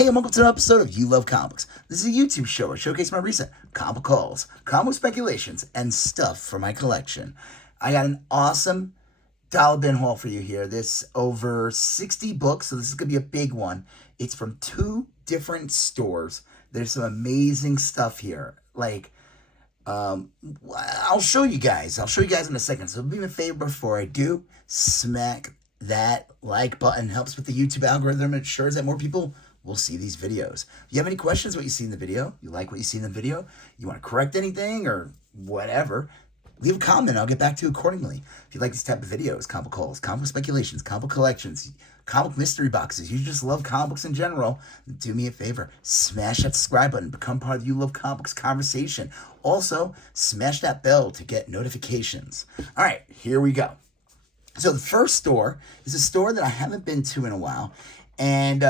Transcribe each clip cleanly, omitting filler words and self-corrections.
Hey, and welcome to another episode of You Love Comics. This is a YouTube show where I showcase my recent comic hauls, comic speculations, and stuff for my collection. I got an awesome dollar bin haul for you here. This over 60 books, so this is going to be a big one. It's from 2 different stores. There's some amazing stuff here. I'll show you guys. In a second. So do me a favor before I do. Smack that like button. Helps with the YouTube algorithm. It ensures that more people will see these videos. If you have any questions what you see in the video, you like what you see in the video, you want to correct anything or whatever, leave a comment. I'll get back to you accordingly. If you like these type of videos, comic hauls, comic speculations, comic collections, comic mystery boxes, you just love comics in general, do me a favor. Smash that subscribe button. Become part of the You Love Comics conversation. Also, smash that bell to get notifications. All right, here we go. So the first store is a store that I haven't been to in a while. And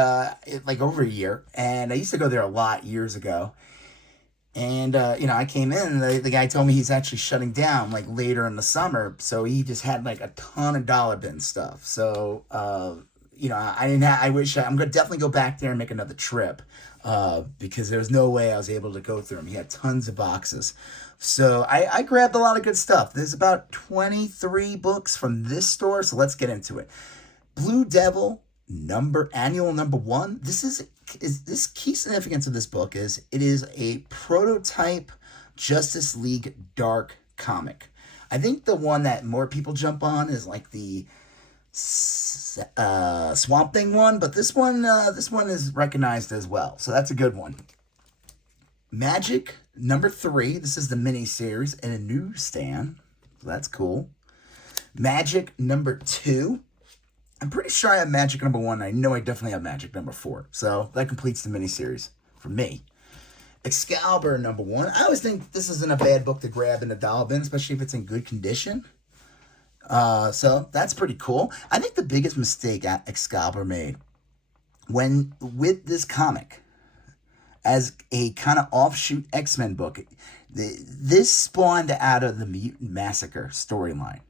like over a year, and I used to go there a lot years ago. And I came in, and the guy told me he's actually shutting down like later in the summer. So he just had like a ton of dollar bin stuff. So I'm gonna definitely go back there and make another trip because there's no way I was able to go through them. He had tons of boxes. So I grabbed a lot of good stuff. There's about 23 books from this store. So let's get into it. Blue Devil. Annual number 1. This key significance of this book is it is a prototype Justice League Dark comic. I think the one that more people jump on is like the Swamp Thing one, but this one is recognized as well, so that's a good one. Magic number 3. This is the mini series in a newsstand, so that's cool. Magic number 2. I'm pretty sure I have Magic number 1. I know I definitely have Magic number 4. So that completes the miniseries for me. Excalibur number 1. I always think this isn't a bad book to grab in a dollar bin, especially if it's in good condition. So that's pretty cool. I think the biggest mistake Excalibur made with this comic as a kind of offshoot X-Men book, this spawned out of the Mutant Massacre storyline.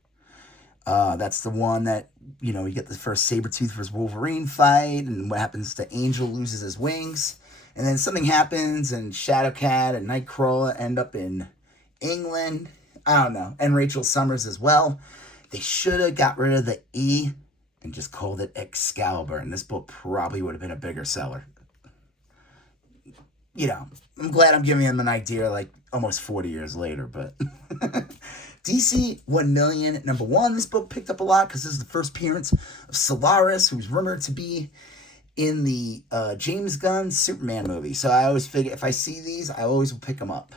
That's the one that, you get the first Sabretooth versus Wolverine fight, and what happens to Angel loses his wings, and then something happens, and Shadowcat and Nightcrawler end up in England. I don't know. And Rachel Summers as well. They should have got rid of the E and just called it Excalibur, and this book probably would have been a bigger seller. I'm glad I'm giving them an idea like almost 40 years later, but... DC 1 Million number 1. This book picked up a lot because this is the first appearance of Solaris, who's rumored to be in the James Gunn Superman movie. So I always figure if I see these, I always will pick them up.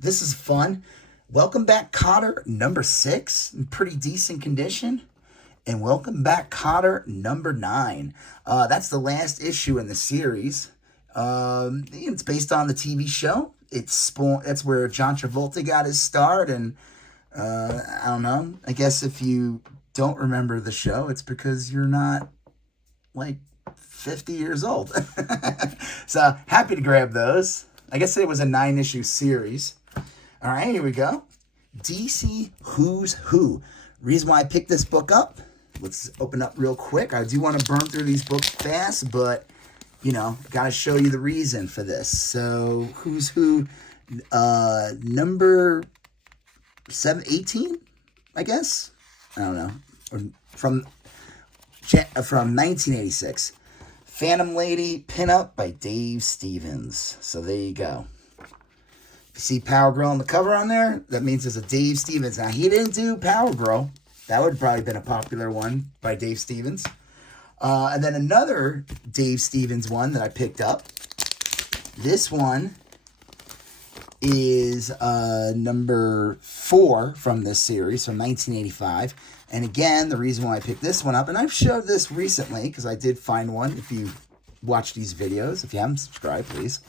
This is fun. Welcome Back Kotter number 6. In pretty decent condition. And Welcome Back Kotter number 9. That's the last issue in the series. It's based on the TV show. That's where John Travolta got his start, and I don't know. I guess if you don't remember the show, it's because you're not like 50 years old. So happy to grab those. I guess it was a 9-issue series. All right, here we go. DC Who's Who. Reason why I picked this book up. Let's open up real quick. I do want to burn through these books fast, but got to show you the reason for this. So, Who's Who, number 18, I guess? I don't know. From 1986. Phantom Lady pinup by Dave Stevens. So, there you go. You see Power Girl on the cover on there? That means there's a Dave Stevens. Now, he didn't do Power Girl. That would have probably been a popular one by Dave Stevens. And then another Dave Stevens one that I picked up. This one is number 4 from this series from 1985. And again, the reason why I picked this one up, and I've showed this recently because I did find one. If you watch these videos, if you haven't subscribed, please.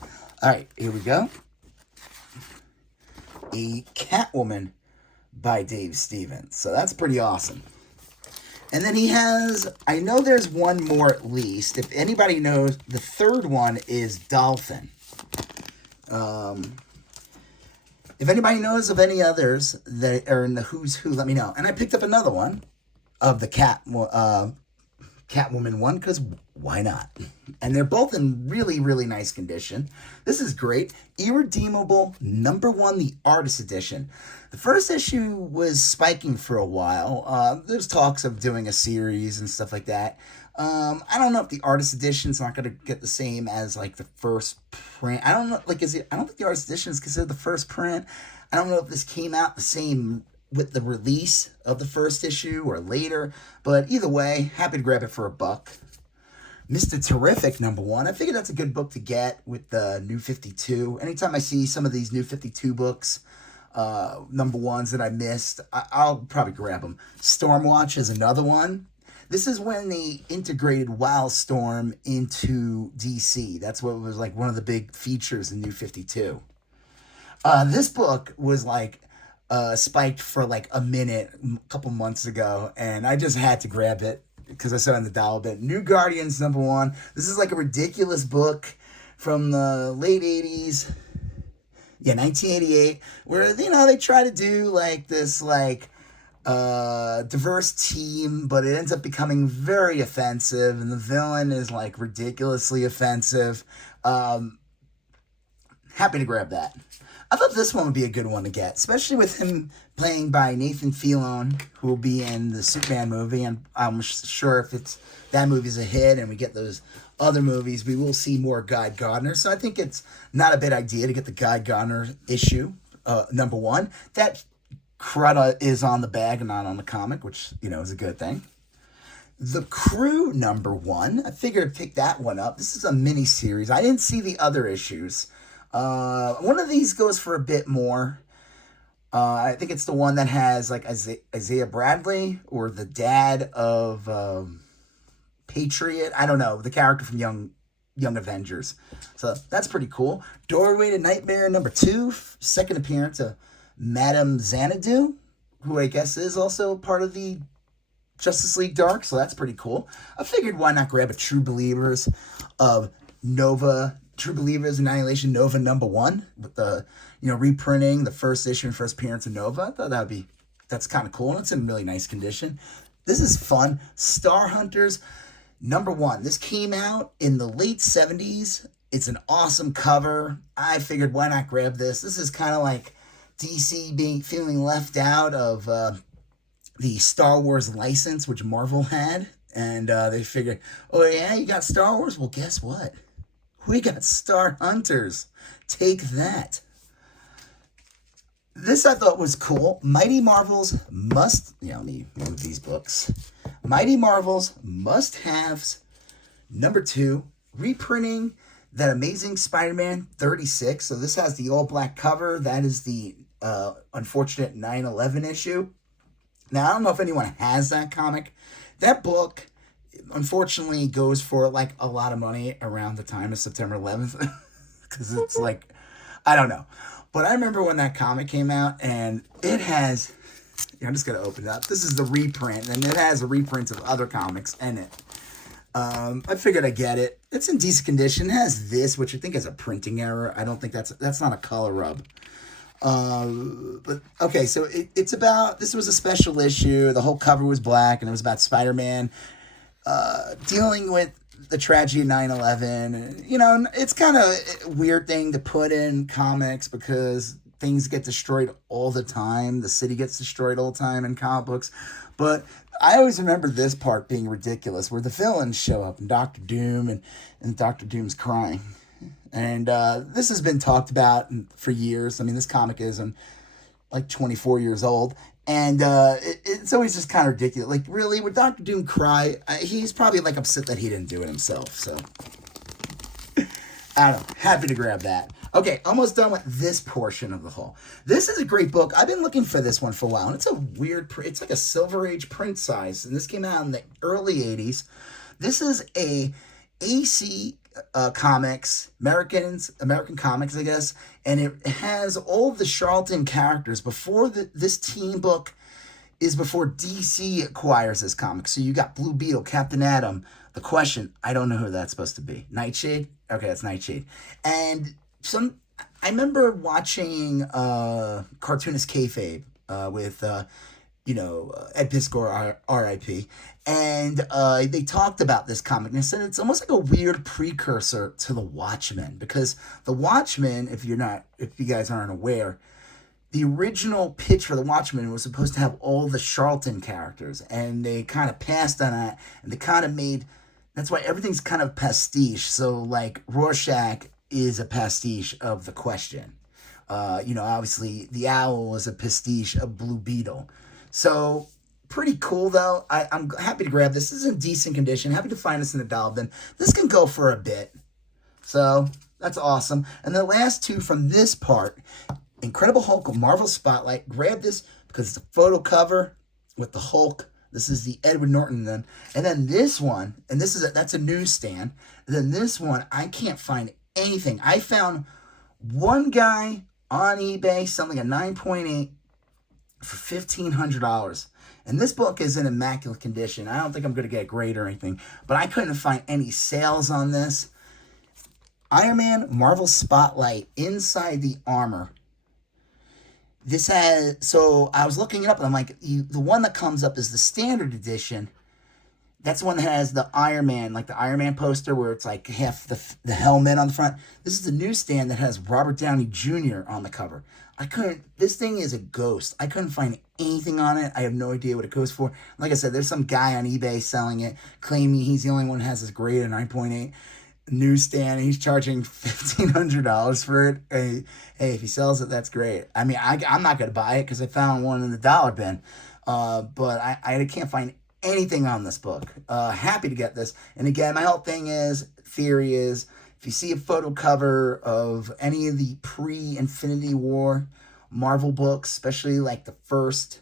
All right, here we go. A Catwoman by Dave Stevens. So that's pretty awesome. And then he has, I know there's one more at least. If anybody knows, the third one is Dolphin. If anybody knows of any others that are in the Who's Who, let me know. And I picked up another one of the Catwoman one, because why not? And they're both in really, really nice condition. This is great. Irredeemable #1, the Artist Edition. The first issue was spiking for a while. There's talks of doing a series and stuff like that. I don't know if the Artist Edition's not going to get the same as, like, the first print. I don't know, like, I don't think the Artist Edition is considered the first print. I don't know if this came out the same with the release of the first issue or later, but either way, happy to grab it for $1. Mr. Terrific #1. I figured that's a good book to get with the New 52. Anytime I see some of these New 52 books, #1s that I missed, I'll probably grab them. Stormwatch is another one. This is when they integrated Wildstorm into DC. That's what was like one of the big features in New 52. This book was like spiked for like a minute a couple months ago, and I just had to grab it because I saw it in the dollar bin. New Guardians #1. This is like a ridiculous book from the late 80s. Yeah, 1988, where, you know, they try to do like this like diverse team, but it ends up becoming very offensive, and the villain is like ridiculously offensive. Happy to grab that. I thought this one would be a good one to get, especially with him playing by Nathan Fillion, who will be in the Superman movie, and I'm sure if that movie's a hit and we get those other movies, we will see more Guy Gardner. So I think it's not a bad idea to get the Guy Gardner issue, #1. That Crudda is on the bag and not on the comic, which, you know, is a good thing. The Crew #1. I figured I'd pick that one up. This is a mini series. I didn't see the other issues. One of these goes for a bit more. I think it's the one that has like Isaiah Bradley, or the dad of Patriot. I don't know, the character from Young Avengers. So that's pretty cool. Doorway to Nightmare #2. Second appearance of Madame Xanadu, who I guess is also part of the Justice League Dark. So that's pretty cool. I figured why not grab a True Believers of Nova. True Believers Annihilation Nova #1 with the, you know, reprinting the first issue and first appearance of Nova. I thought that's kind of cool, and it's in really nice condition. This is fun. Star Hunters #1. This came out in the late 70s. It's an awesome cover. I figured why not grab this. This is kind of like DC feeling left out of the Star Wars license, which Marvel had, and they figured, oh yeah, you got Star Wars? Well, guess what? We got Star Hunters. Take that. This I thought was cool. Mighty Marvel's let me move these books. Mighty Marvel's must-haves #2, reprinting that Amazing Spider-Man 36. So this has the all-black cover. That is the unfortunate 9/11 issue. Now, I don't know if anyone has that comic. That book, unfortunately, goes for like a lot of money around the time of September 11th. Because it's like, I don't know. But I remember when that comic came out, and it has, I'm just going to open it up. This is the reprint, and it has a reprint of other comics in it. I figured I'd get it. It's in decent condition. It has this, which I think is a printing error. I don't think that's not a color rub. But okay, so it's about, this was a special issue. The whole cover was black, and it was about Spider-Man dealing with the tragedy of 9/11. You know, it's kind of a weird thing to put in comics because things get destroyed all the time. The city gets destroyed all the time in comic books. But I always remember this part being ridiculous, where the villains show up, and Doctor Doom, and Doctor Doom's crying. And this has been talked about for years. I mean, this comic is like 24 years old. And it's always just kind of ridiculous. Like, really, would Doctor Doom cry? He's probably like upset that he didn't do it himself. So, I don't know. Happy to grab that. Okay, almost done with this portion of the haul. This is a great book. I've been looking for this one for a while. And it's a weird print. It's like a Silver Age print size. And this came out in the early 80s. This is a AC Comics, American Comics, I guess, and it has all of the Charlton characters before this team book is before DC acquires this comic. So you got Blue Beetle, Captain Atom, The Question, I don't know who that's supposed to be. Nightshade? Okay, that's Nightshade. And I remember watching cartoonist kayfabe with Ed Piskor, R.I.P. And they talked about this comic, and they said it's almost like a weird precursor to The Watchmen, because The Watchmen, if you guys aren't aware, the original pitch for The Watchmen was supposed to have all the Charlton characters, and they kind of passed on that, and they kind of that's why everything's kind of pastiche. So, like, Rorschach is a pastiche of The Question. Obviously, the Owl is a pastiche of Blue Beetle. So, pretty cool, though. I'm happy to grab this. This is in decent condition. Happy to find this in the dollar bin. This can go for a bit. So, that's awesome. And the last two from this part, Incredible Hulk Marvel Spotlight. Grab this because it's a photo cover with the Hulk. This is the Edward Norton then. And then this one, and that's a newsstand. And then this one, I can't find anything. I found one guy on eBay selling a 9.8 for $1,500. And this book is in immaculate condition. I don't think I'm going to get a grade or anything, but I couldn't find any sales on this. Iron Man Marvel Spotlight inside the armor. This so I was looking it up, and I'm like, the one that comes up is the standard edition. That's the one that has the Iron Man, like the Iron Man poster where it's like half the helmet on the front. This is the newsstand that has Robert Downey Jr. on the cover. This thing is a ghost. I couldn't find anything on it. I have no idea what it goes for. Like I said, there's some guy on eBay selling it, claiming he's the only one who has this grade of 9.8. Newsstand, and he's charging $1,500 for it. Hey, if he sells it, that's great. I mean, I'm not going to buy it because I found one in the dollar bin. But I can't find anything on this book. Happy to get this. And again, my whole theory is, if you see a photo cover of any of the pre-Infinity War Marvel books, especially like the first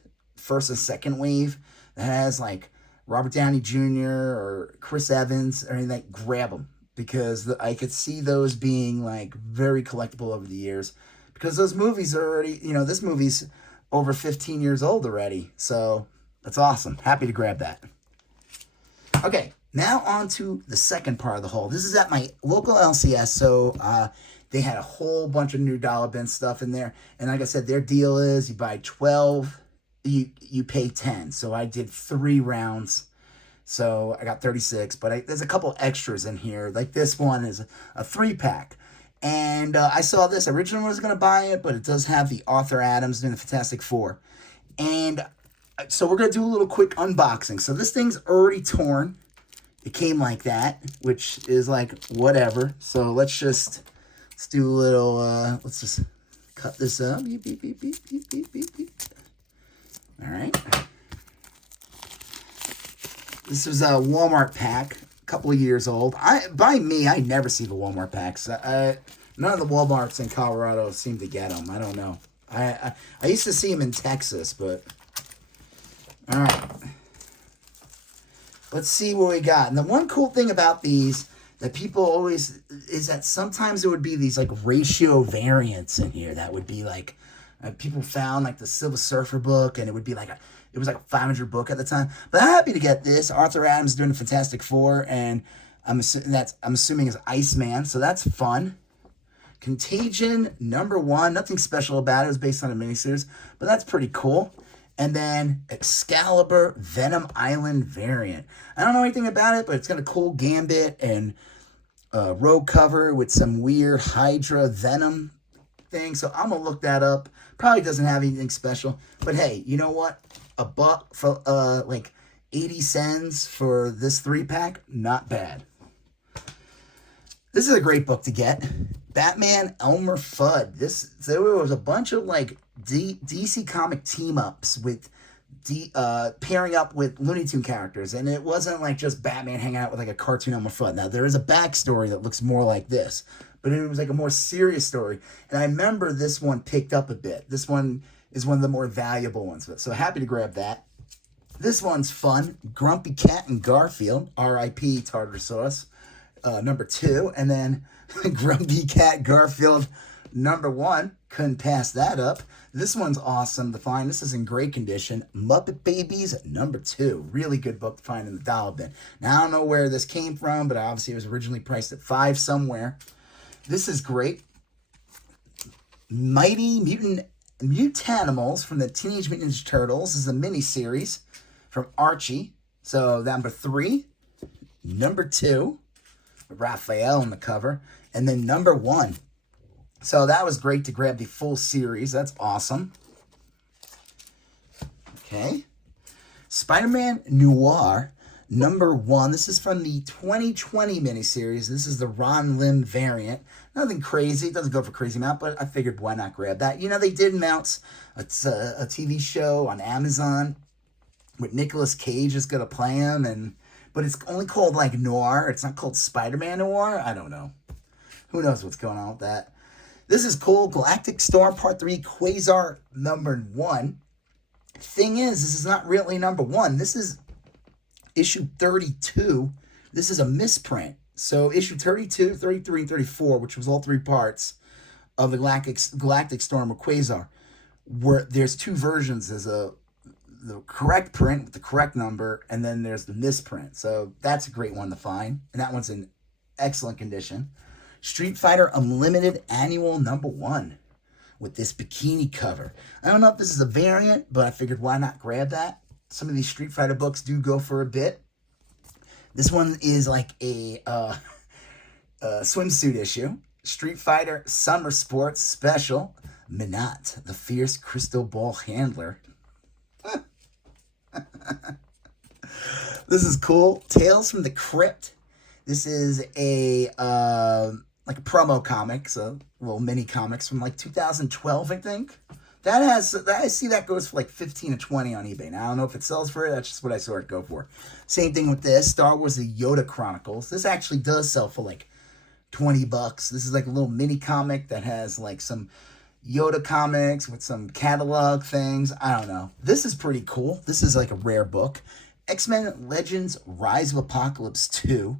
and second wave, that has like Robert Downey Jr. or Chris Evans or anything, like, grab them. Because I could see those being like very collectible over the years. Because those movies are already, this movie's over 15 years old already. So that's awesome. Happy to grab that. Okay, now on to the second part of the haul. This is at my local LCS. So they had a whole bunch of new dollar bin stuff in there. And like I said, their deal is you buy 12, you pay 10. So I did 3 rounds. So I got 36, but there's a couple extras in here. Like this one is a 3-pack. And I saw this. Originally I was going to buy it, but it does have the Arthur Adams doing the Fantastic Four. And so we're going to do a little quick unboxing. So this thing's already torn. It came like that, which is like whatever. So let's do a little, let's just cut this up. Beep, beep, beep, beep, beep, beep, beep, beep. All right. This was a Walmart pack, a couple of years old. By me, I never see the Walmart packs. None of the Walmarts in Colorado seem to get them. I don't know. I used to see them in Texas, but... All right. Let's see what we got. And the one cool thing about these that people always... is that sometimes there would be these, like, ratio variants in here that would be, like... people found, like, the Silver Surfer book, and it would be, like, it was like a 500 book at the time. But I'm happy to get this. Arthur Adams doing the Fantastic Four, and I'm assuming is Iceman, so that's fun. Contagion #1, nothing special about it. It was based on a miniseries, but that's pretty cool. And then Excalibur Venom Island variant. I don't know anything about it, but it's got a cool Gambit and road cover with some weird Hydra Venom thing. So I'm gonna look that up. Probably doesn't have anything special, but hey, you know what? $1 for like 80 cents for this 3-pack, not bad. This is a great book to get. Batman Elmer Fudd. There was a bunch of like DC comic team ups with pairing up with Looney Tune characters, and it wasn't like just Batman hanging out with like a cartoon Elmer Fudd. Now there is a backstory that looks more like this, but it was like a more serious story. And I remember this one picked up a bit. This one is one of the more valuable ones. So happy to grab that. This one's fun. Grumpy Cat and Garfield, R.I.P. Tartar Sauce, #2. And then Grumpy Cat Garfield #1. Couldn't pass that up. This one's awesome to find. This is in great condition. Muppet Babies #2. Really good book to find in the dollar bin. Now, I don't know where this came from, but obviously it was originally priced at $5 somewhere. This is great. Mighty Mutant Mutanimals from the Teenage Mutant Ninja Turtles. This is a mini-series from Archie. So, number 3. Number 2. Raphael on the cover. And then number 1. So, that was great to grab the full series. That's awesome. Okay. Spider-Man Noir, number 1. This is from the 2020 miniseries. This is the Ron Lim variant. Nothing crazy. It doesn't go for crazy amount, but I figured why not grab that. You know, they did announce a TV show on Amazon with Nicolas Cage is going to play him, but it's only called, like, Noir. It's not called Spider-Man Noir. I don't know. Who knows what's going on with that. This is cool. Galactic Storm Part 3, Quasar number 1. Thing is, this is not really number 1. This is issue 32. This is a misprint. So issue 32, 33, and 34, which was all 3 parts of the Galactic Storm of Quasar, where there's 2 versions. There's the correct print with the correct number, and then there's the misprint. So that's a great one to find, and that one's in excellent condition. Street Fighter Unlimited Annual number 1. With this bikini cover. I don't know if this is a variant, but I figured why not grab that. Some of these Street Fighter books do go for a bit. This one is like a swimsuit issue. Street Fighter Summer Sports Special. Minot, the Fierce Crystal Ball Handler. This is cool. Tales from the Crypt. This is a like a promo comic, so little mini comics from like 2012, I think. I see that goes for like 15 to 20 on eBay. Now I don't know if it sells for it. That's just what I saw it go for. Same thing with this Star Wars: The Yoda Chronicles. This actually does sell for like $20. This is like a little mini comic that has like some Yoda comics with some catalog things. I don't know. This is pretty cool. This is like a rare book. X-Men Legends: Rise of Apocalypse 2.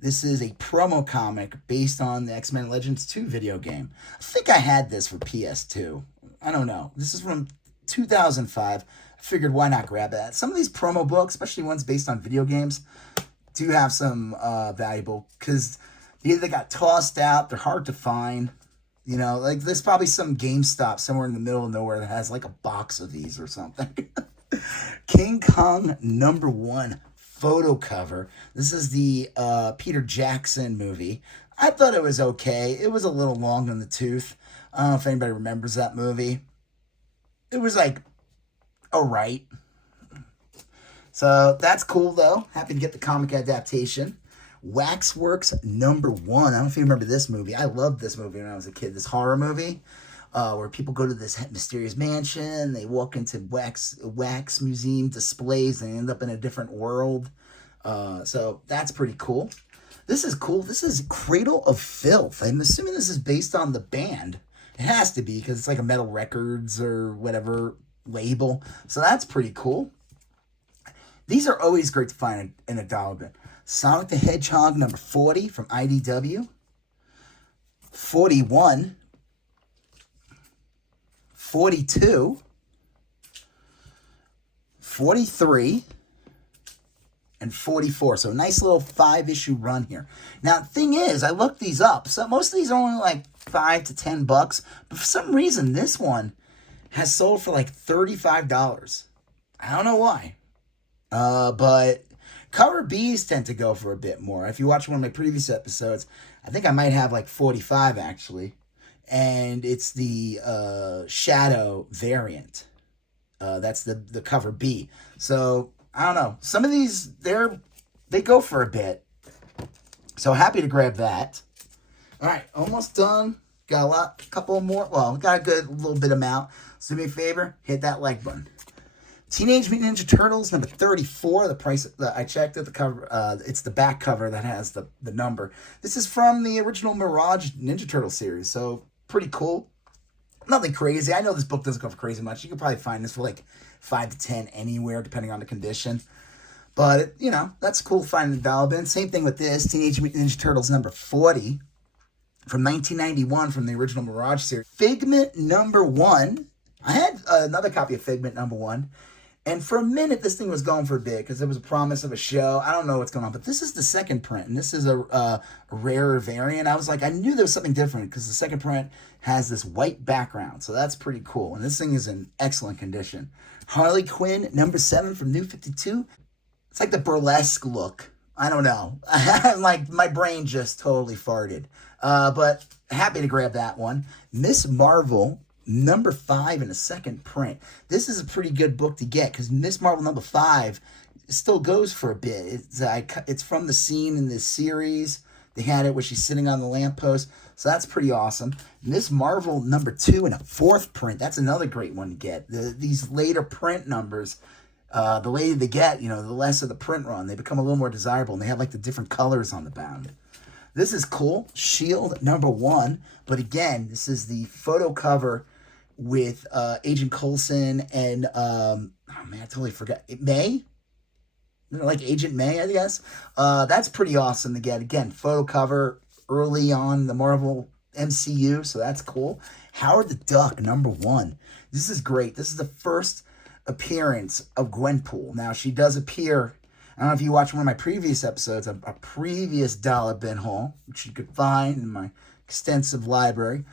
This is a promo comic based on the X-Men Legends 2 video game. I think I had this for PS2. I don't know. This is from 2005. I figured why not grab that. Some of these promo books, especially ones based on video games, do have some valuable, because they either got tossed out, they're hard to find. You know, like there's probably some GameStop somewhere in the middle of nowhere that has like a box of these or something. King Kong number 1. Photo cover. This is the Peter Jackson movie. I thought it was okay. It was a little long in the tooth. I don't know if anybody remembers that movie. It was like, alright. So that's cool though. Happy to get the comic adaptation. Waxworks number 1. I don't know if you remember this movie. I loved this movie when I was a kid. This horror movie. Where people go to this mysterious mansion, they walk into wax museum displays, and end up in a different world. So that's pretty cool. This is cool. This is Cradle of Filth. I'm assuming this is based on the band. It has to be, because it's like a Metal Records or whatever label. So that's pretty cool. These are always great to find in a dollar bin. Sonic the Hedgehog number 40 from IDW. 41. 42, 43, and 44. So a nice little 5-issue run here. Now, the thing is, I looked these up. So most of these are only like $5 to $10. But for some reason, this one has sold for like $35. I don't know why. But cover Bs tend to go for a bit more. If you watch one of my previous episodes, I think I might have like 45 actually. And it's the Shadow variant. That's the cover B. So, I don't know. Some of these, they go for a bit. So, happy to grab that. All right, almost done. Got a couple more. Well, got a good little bit amount. So, do me a favor, hit that like button. Teenage Mutant Ninja Turtles, number 34. The price, I checked it, the cover, it's the back cover that has the number. This is from the original Mirage Ninja Turtle series, so pretty cool. Nothing crazy. I know this book doesn't go for crazy much. You can probably find this for like 5 to 10 anywhere, depending on the condition. But, you know, that's cool finding the dollar bin. Same thing with this, Teenage Mutant Ninja Turtles number 40 from 1991 from the original Mirage series. Figment number 1. I had another copy of Figment number 1. And for a minute, this thing was going for a bit because there was a promise of a show. I don't know what's going on, but this is the second print, and this is a rarer variant. I was like, I knew there was something different because the second print has this white background, so that's pretty cool. And this thing is in excellent condition. Harley Quinn, number 7 from New 52. It's like the burlesque look. I don't know. Like, my brain just totally farted. But happy to grab that one. Miss Marvel, number 5 in a second print. This is a pretty good book to get because Miss Marvel number 5 still goes for a bit. It's from the scene in this series. They had it where she's sitting on the lamppost. So that's pretty awesome. Miss Marvel number 2 in a 4th print. That's another great one to get. These later print numbers, the later they get, the less of the print run. They become a little more desirable, and they have like the different colors on the bound. This is cool. Shield number 1. But again, this is the photo cover with Agent Coulson and, oh man, I totally forgot. May? Like Agent May, I guess. That's pretty awesome to get. Again, photo cover early on the Marvel MCU, so that's cool. Howard the Duck, number 1. This is great. This is the first appearance of Gwenpool. Now, she does appear, I don't know if you watched one of my previous episodes, a previous dollar bin haul, which you could find in my extensive library.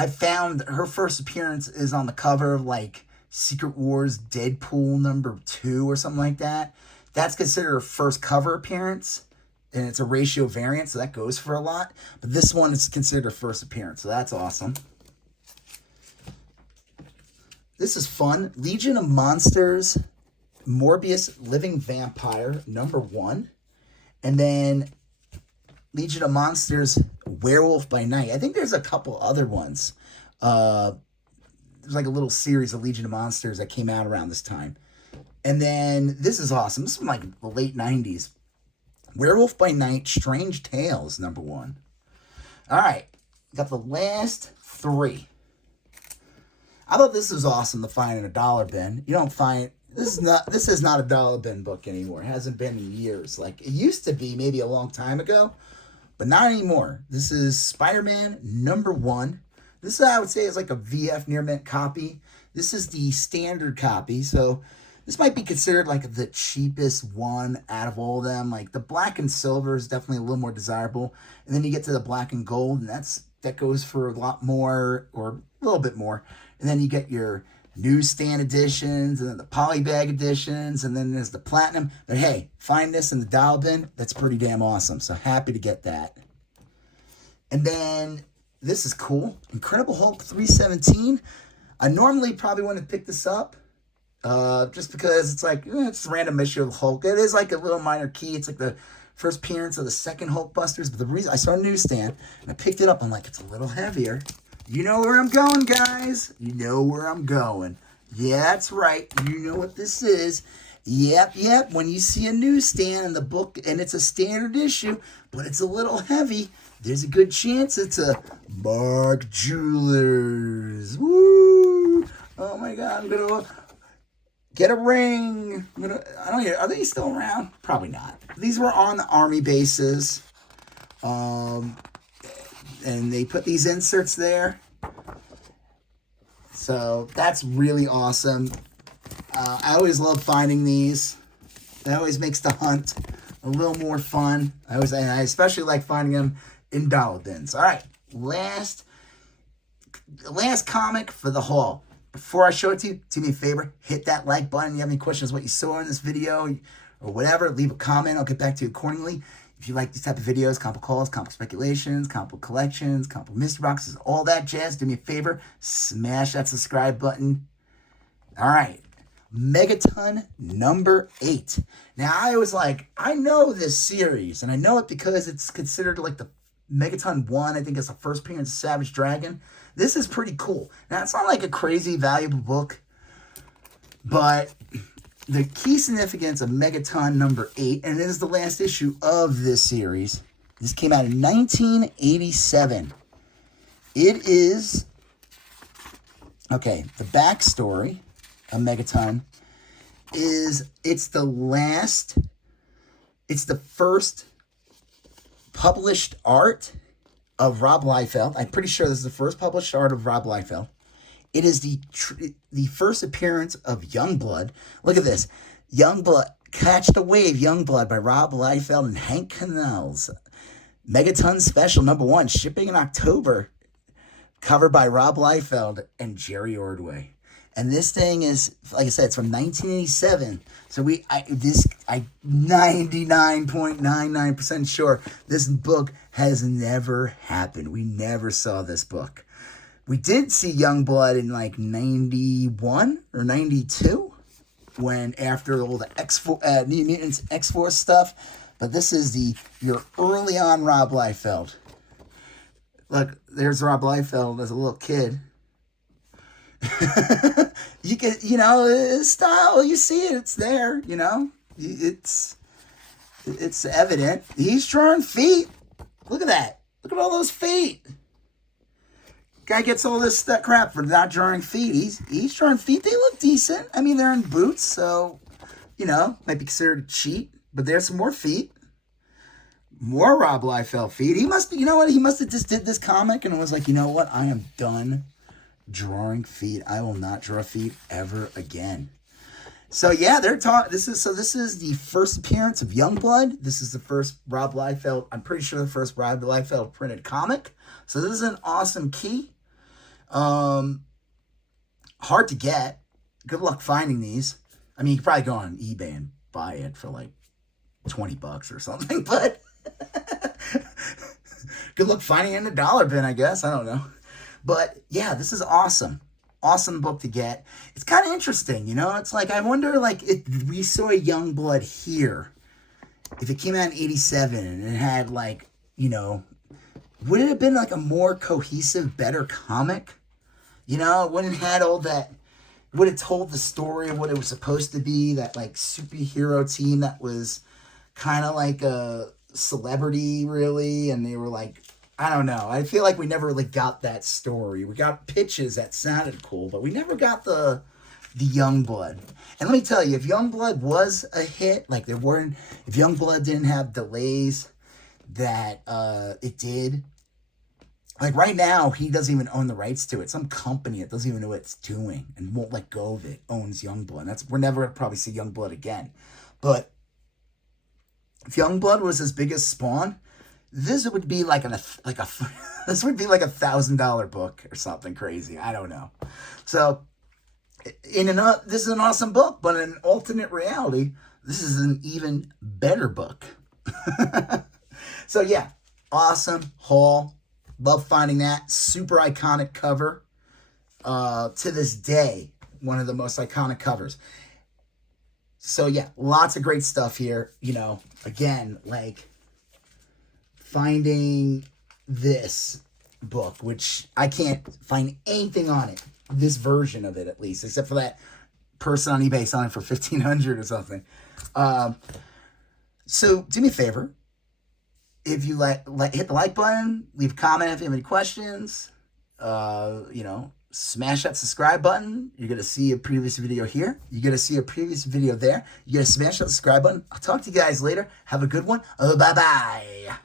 I found her first appearance is on the cover of, like, Secret Wars Deadpool number 2 or something like that. That's considered her first cover appearance, and it's a ratio variant, so that goes for a lot. But this one is considered her first appearance, so that's awesome. This is fun. Legion of Monsters, Morbius Living Vampire, number 1. And then Legion of Monsters, Werewolf by Night. I think there's a couple other ones. There's like a little series of Legion of Monsters that came out around this time. And then this is awesome. This is from like the late 90s. Werewolf by Night, Strange Tales, number 1. All right. Got the last 3. I thought this was awesome to find in a dollar bin. You don't find... This is not a dollar bin book anymore. It hasn't been in years. Like, it used to be maybe a long time ago, but not anymore. This is Spider-Man number 1. This, I would say, is like a VF near mint copy. This is the standard copy, so this might be considered like the cheapest one out of all of them. Like, the black and silver is definitely a little more desirable, and then you get to the black and gold, and that goes for a lot more, or a little bit more. And then you get your newsstand editions, and then the polybag editions, and then there's the platinum. But hey, find this in the dollar bin, that's pretty damn awesome. So happy to get that. And then this is cool. Incredible Hulk 317. I normally probably wouldn't pick this up. Just because it's like, it's a random issue of Hulk. It is like a little minor key. It's like the first appearance of the second Hulkbusters. But the reason I saw a newsstand and I picked it up, I'm like, it's a little heavier. You know where I'm going, guys. You know where I'm going. Yeah, that's right. You know what this is. Yep. When you see a newsstand in the book and it's a standard issue, but it's a little heavy, there's a good chance it's a Mark Jewelers. Woo! Oh my God, I'm gonna get a ring. I don't hear. Are they still around? Probably not. These were on the army bases. And they put these inserts there. So that's really awesome. I always love finding these. It always makes the hunt a little more fun. I especially like finding them in dollar bins. All right, last comic for the haul. Before I show it to you, do me a favor, hit that like button. If you have any questions what you saw in this video or whatever, leave a comment. I'll get back to you accordingly. If you like these type of videos, comic calls, comic speculations, comic collections, comic mystery boxes, all that jazz, do me a favor, smash that subscribe button. All right, Megaton number 8. Now, I was like, I know this series, and I know it because it's considered like the Megaton 1, I think it's the first appearance of Savage Dragon. This is pretty cool. Now, it's not like a crazy valuable book, but the key significance of Megaton number 8, and it is the last issue of this series. This came out in 1987. It is, okay, the backstory of Megaton is it's the first published art of Rob Liefeld. I'm pretty sure this is the first published art of Rob Liefeld. It is the first appearance of Youngblood. Look at this. Youngblood, Catch the Wave, Youngblood by Rob Liefeld and Hank Canals. Megaton Special #1, shipping in October. Covered by Rob Liefeld and Jerry Ordway. And this thing is, like I said, it's from 1987. So I'm 99.99% sure this book has never happened. We never saw this book. We did see Youngblood in like 91 or 92, when after all the New Mutants X-Force stuff. But this is your early on Rob Liefeld. Look, there's Rob Liefeld as a little kid. You can, his style, you see it, it's there, it's evident. He's drawing feet. Look at that. Look at all those feet. Guy gets all that crap for not drawing feet. He's drawing feet. They look decent. I mean, they're in boots, so, might be considered a cheat, but there's some more feet. More Rob Liefeld feet. He must be, he must have just did this comic and was like, I am done drawing feet. I will not draw feet ever again. So yeah, this is the first appearance of Youngblood. This is the first Rob Liefeld, I'm pretty sure the first Rob Liefeld printed comic. So this is an awesome key. Hard to get. Good luck finding these. I mean, you could probably go on eBay and buy it for like $20 or something, but good luck finding it in a dollar bin, I guess. I don't know. But yeah, this is awesome. Awesome book to get. It's kind of interesting, It's like, I wonder, like, if we saw a Youngblood here, if it came out in 87 and it had, like, would it have been, like, a more cohesive, better comic? It wouldn't have had all that, would have told the story of what it was supposed to be, that, like, superhero team that was kind of like a celebrity, really, and they were, like, I don't know. I feel like we never really got that story. We got pitches that sounded cool, but we never got the Youngblood. And let me tell you, if Youngblood was a hit, like if Youngblood didn't have delays that it did, like right now, he doesn't even own the rights to it. Some company that doesn't even know what it's doing and won't let go of it owns Youngblood. We're never going to probably see Youngblood again. But if Youngblood was as big as Spawn, this would be like this would be like $1,000 book or something crazy. I don't know. So, this is an awesome book, but in an alternate reality, this is an even better book. So yeah, awesome haul. Love finding that. Super iconic cover. To this day, one of the most iconic covers. So yeah, lots of great stuff here. Again, like, finding this book, which I can't find anything on it, this version of it at least, except for that person on eBay selling for $1,500 or something. So do me a favor, if you hit the like button, leave a comment if you have any questions, smash that subscribe button. You're going to see a previous video here. You're going to see a previous video there. You're going to smash that subscribe button. I'll talk to you guys later. Have a good one. Bye-bye.